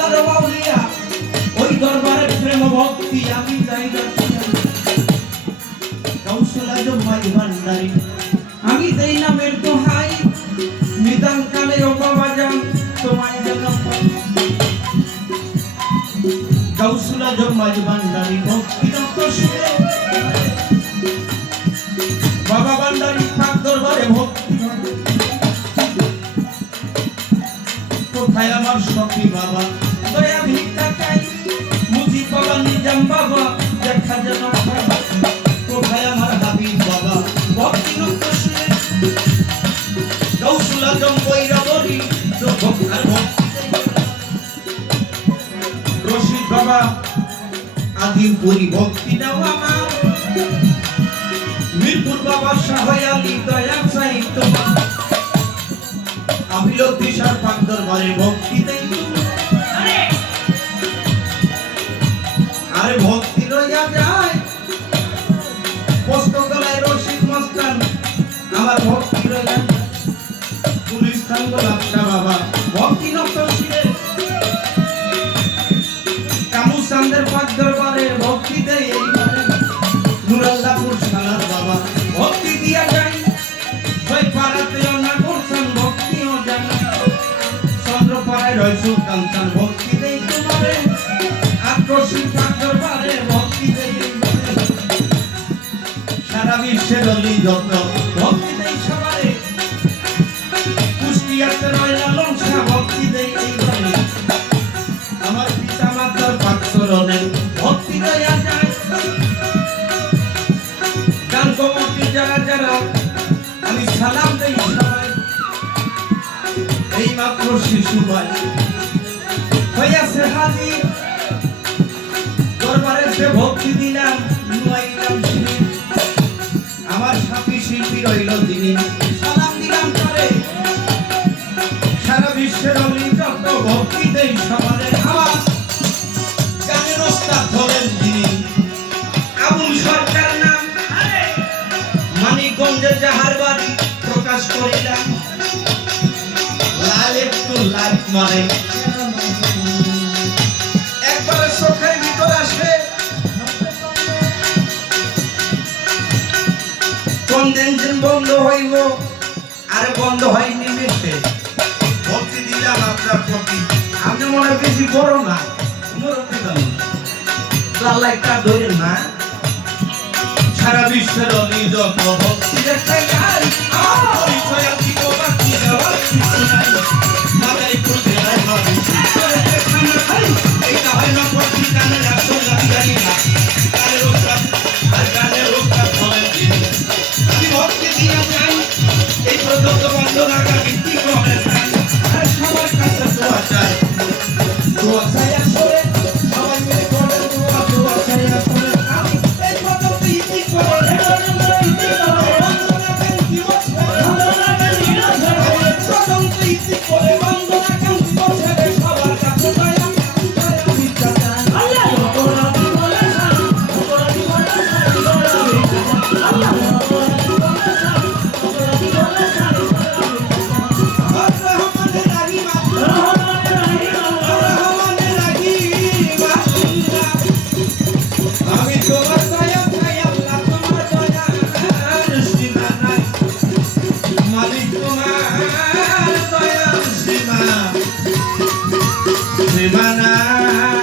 আল্লাহর মাওলিয়া ওই দরবারে প্রেম ভক্তি আমি চাই না কাউসুল আজম মাই ভান্ডারি আমি দেই নামের দোহাই নিদান কালে ও বাবা জান তোমায় যেন কাউসুল আজম মাই ভান্ডারি ভক্তি রক্ত সুরে বাবা ভান্ডারি পাক দরবারে ভক্তি কোথায় আমার সখী বাবা দয়া ভিক্ষা চাই মুজি বাবা নিজাম বাবা দেখা যেন কোথায় আমার হাবিব বাবা ভক্তি রক্ত সুরে কাউসুল আজম বৈরাবরী আর রশিদ বাবা আদিম পরি ভক্তি দাও আমার মিরপুর বাবা শাহই আলী দয়া চাই তোমার আমি লতিশার পাক দরবারে ভক্তি দেই আরে ভক্তি রইয়া যায় পোস্তগলায় রশিদ মস্তান আমার ভক্তি রইয়া পুলিশ খান গোলাপ শাহ বাবা ভক্তি নষ্ট ছিলেন কামুসানদের পাক দরবারে ভক্তি দেই এইবারে নুরাল্লাহপুর সালার বাবা ভক্তি দিয়া যায় ওই পাড়াতেও না করছেন ভক্তিও জানা চন্দ্রপাড়ায় রয় সুলতান চান ভক্তি দেই তোমারে আক্রোশী পাক দরবারে ভক্তি দেই সারা বিশ্বের অলি যত ভক্তি দেই সবারে কুষ্টিয়াতে রয় লালন শাহ ভক্তি দেই এইবারে আমার পিতা মাতার পাক চরণে ভক্তি দেয়া যায় গান কমিটি যারা যারা আমি সালাম দেই সবাই এই মাত্র শিশু ভাই হইয়াছে হাজির দরবারে সে ভক্তি দিলাম নুয়াইলাম শির আমার সাথী শিল্পী রইল তিনি সালাম দিলাম করে সারা বিশ্বের অলি যত ভক্তি দেই সবারে আমার গানের ওস্তাদ হলেন তিনি আবুল সরকার নাম মানিকগঞ্জের যাহার বাড়ি প্রকাশ করিলাম লাল একটু লাইট মানে একবারে চোখের ভিতর আসে কন্ডেনশন বন্ধ হইব আর বন্ধ হয় নিমেষে ভক্তি দিলাম আপনার প্রতি আপনি মনে বেশি বড় না মুরব্বী দাম লাইটটা ধরেন না সারা বিশ্বের অলি যত ভক্তি দেখাই আর পরিচয় আর কি বাকি দেওয়ার কিছু নাই মাথায় করতে নাই ভাবি এইটা হয় না ভক্তি কানে আসল জানি না কানে রোগটা আর কানে রোগটা ফলে আমি ভক্তি দিয়ে যাই এই পর্যন্ত বন্ধ রাখা ভিত্তি করে আর সবার কাছে দোয়া চাই আসলে সবাই মিলে করেন দোয়া চাই আসলে এই পর্যন্ত ইতি করে Semana